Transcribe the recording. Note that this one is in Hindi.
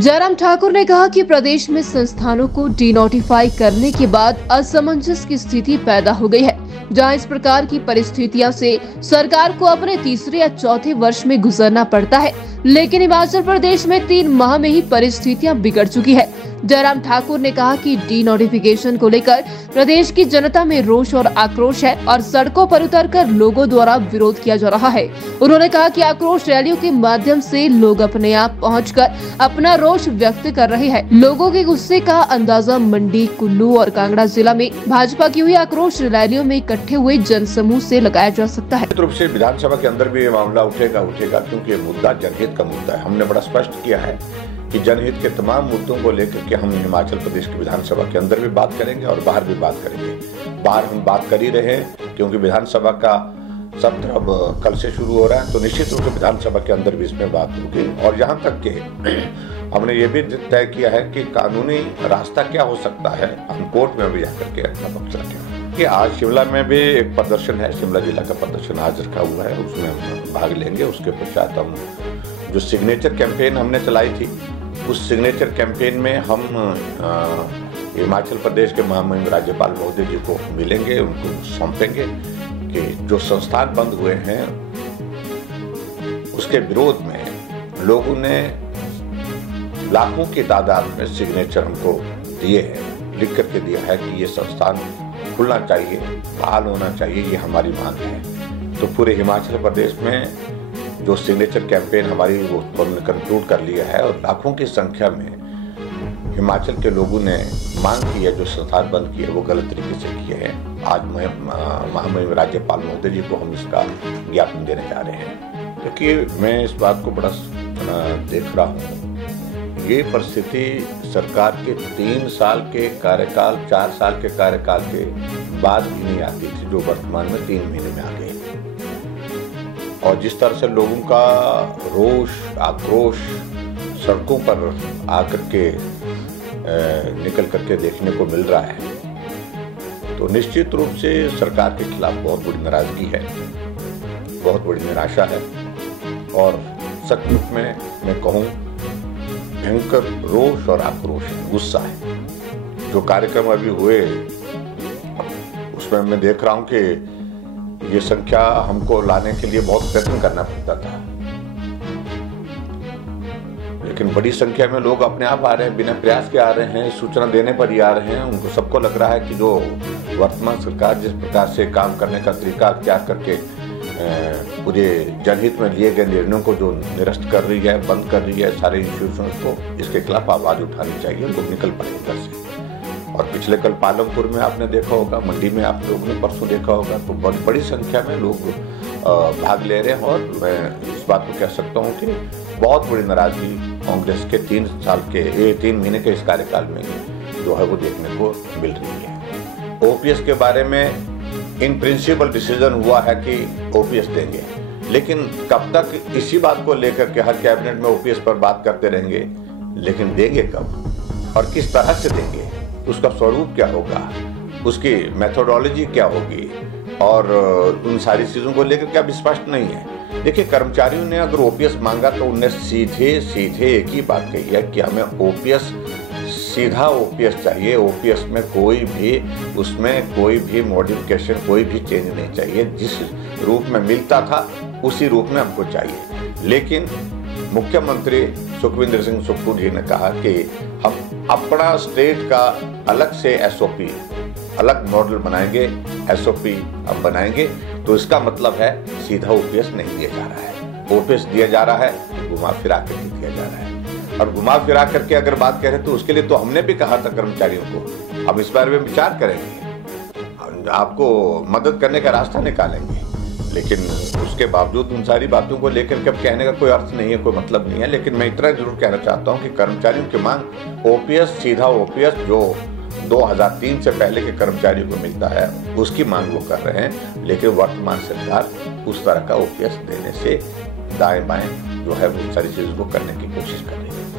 जयराम ठाकुर ने कहा कि प्रदेश में संस्थानों को डीनोटिफाई करने के बाद असमंजस की स्थिति पैदा हो गई है, जहां इस प्रकार की परिस्थितियों से सरकार को अपने तीसरे या चौथे वर्ष में गुजरना पड़ता है। लेकिन हिमाचल प्रदेश में 3 माह में ही परिस्थितियां बिगड़ चुकी है। जयराम ठाकुर ने कहा कि डीनोटिफिकेशन को लेकर प्रदेश की जनता में रोष और आक्रोश है और सड़कों पर उतरकर लोगों द्वारा विरोध किया जा रहा है। उन्होंने कहा कि आक्रोश रैलियों के माध्यम से लोग अपने आप पहुंचकर अपना रोष व्यक्त कर रहे हैं। लोगों के गुस्से का अंदाजा मंडी, कुल्लू और कांगड़ा जिला में भाजपा की हुई आक्रोश रैलियों में इकट्ठे हुए जनसमूह से लगाया जा सकता है। रूप से विधानसभा के अंदर भी ये मामला उठेगा क्योंकि ये मुद्दा जनहित का मुद्दा है। हमने बड़ा स्पष्ट किया है कि जनहित के तमाम मुद्दों को लेकर के हम हिमाचल प्रदेश की विधानसभा के अंदर भी बात करेंगे और बाहर भी बात करेंगे। बाहर हम बात कर ही रहे हैं क्योंकि विधानसभा का सत्र अब कल से शुरू हो रहा है, तो निश्चित रूप से विधानसभा के अंदर भी इसमें बात होगी। और यहाँ तक कि हमने ये भी तय किया है कि कानूनी रास्ता क्या हो सकता है, हम कोर्ट में भी जाकर के अपना पक्ष रखें। कि आज शिमला में भी एक प्रदर्शन है, शिमला जिला का प्रदर्शन आज रखा हुआ है, उसमें हम भाग लेंगे। उसके पश्चात हम जो सिग्नेचर कैंपेन हमने चलाई थी, उस सिग्नेचर कैंपेन में हम हिमाचल प्रदेश के महामहिम राज्यपाल महोदय जी को मिलेंगे, उनको सौंपेंगे कि जो संस्थान बंद हुए हैं उसके विरोध में लोगों ने लाखों की तादाद में सिग्नेचर हमको दिए हैं, लिख करके दिया है कि ये संस्थान खुलना चाहिए, बहाल होना चाहिए, ये हमारी मांग है। तो पूरे हिमाचल प्रदेश में जो सिग्नेचर कैंपेन हमारी वो हमने कंक्लूड कर लिया है और लाखों की संख्या में हिमाचल के लोगों ने मांग की है, जो संस्थान बंद किए वो गलत तरीके से किए हैं। आज महामहिम राज्यपाल महोदय जी को हम इसका ज्ञापन देने जा रहे हैं, क्योंकि मैं इस बात को बड़ा देख रहा हूँ। ये परिस्थिति सरकार के 3 साल के कार्यकाल, 4 साल के कार्यकाल के बाद भी नहीं आती थी, जो वर्तमान में 3 महीने में आ गई। और जिस तरह से लोगों का रोष, आक्रोश सड़कों पर आकर के निकल करके देखने को मिल रहा है, तो निश्चित रूप से सरकार के खिलाफ बहुत बड़ी नाराजगी है, बहुत बड़ी निराशा है और सचमुच में मैं कहूँ भयंकर रोष और आक्रोश, गुस्सा है। जो कार्यक्रम अभी हुए उसमें मैं देख रहा हूँ कि ये संख्या हमको लाने के लिए बहुत प्रयत्न करना पड़ता था, लेकिन बड़ी संख्या में लोग अपने आप आ रहे हैं, बिना प्रयास के आ रहे हैं, सूचना देने पर ही आ रहे हैं। उनको सबको लग रहा है कि जो वर्तमान सरकार जिस प्रकार से काम करने का तरीका अख्तियार करके पूरे जनहित में लिए गए निर्णयों को जो निरस्त कर रही है, बंद कर रही है सारे इंस्टीट्यूशंस को, इसके खिलाफ आवाज उठानी चाहिए। लोग निकल पड़े इधर से। और पिछले कल पालमपुर में आपने देखा होगा, मंडी में आप लोगों ने परसों देखा होगा, तो बहुत बड़ी संख्या में लोग भाग ले रहे हैं। और मैं इस बात को कह सकता हूँ कि बहुत बड़ी नाराजगी कांग्रेस के 3 महीने के इस कार्यकाल में जो है वो देखने को मिल रही है। ओपीएस के बारे में इन प्रिंसिपल डिसीजन हुआ है कि ओपीएस देंगे, लेकिन कब तक इसी बात को लेकर के हर कैबिनेट में ओपीएस पर बात करते रहेंगे, लेकिन देंगे कब और किस तरह से देंगे, उसका स्वरूप क्या होगा, उसकी मेथोडोलॉजी क्या होगी और उन सारी चीज़ों को लेकर के अब स्पष्ट नहीं है। देखिए, कर्मचारियों ने अगर ओपीएस मांगा तो उन्हें सीधे एक ही बात कही है कि हमें ओपीएस, सीधा ओपीएस चाहिए। ओपीएस में उसमें कोई भी मॉडिफिकेशन, कोई भी चेंज नहीं चाहिए। जिस रूप में मिलता था उसी रूप में हमको चाहिए। लेकिन मुख्यमंत्री सुखविंदर सिंह सुक्खू जी ने कहा कि हम अपना स्टेट का अलग से एसओपी, अलग मॉडल बनाएंगे, एसओपी हम बनाएंगे। तो इसका मतलब है सीधा ओपीएस नहीं दिया जा रहा है। ओपीएस दिया जा रहा है, घुमा फिरा करके दिया जा रहा है। और घुमा फिरा करके अगर बात करें तो उसके लिए तो हमने भी कहा था कर्मचारियों को, अब इस बारे में विचार करेंगे, आपको मदद करने का रास्ता निकालेंगे। लेकिन उसके बावजूद उन सारी बातों को लेकर के कहने का कोई अर्थ नहीं है, कोई मतलब नहीं है। लेकिन मैं इतना जरूर कहना चाहता हूं कि कर्मचारियों की मांग ओपीएस, सीधा ओपीएस जो 2003 से पहले के कर्मचारियों को मिलता है, उसकी मांग वो कर रहे हैं। लेकिन वर्तमान सरकार उस तरह का ओपीएस देने से दाएं बाएं जो है वो सारी चीजों को करने की कोशिश कर रही है।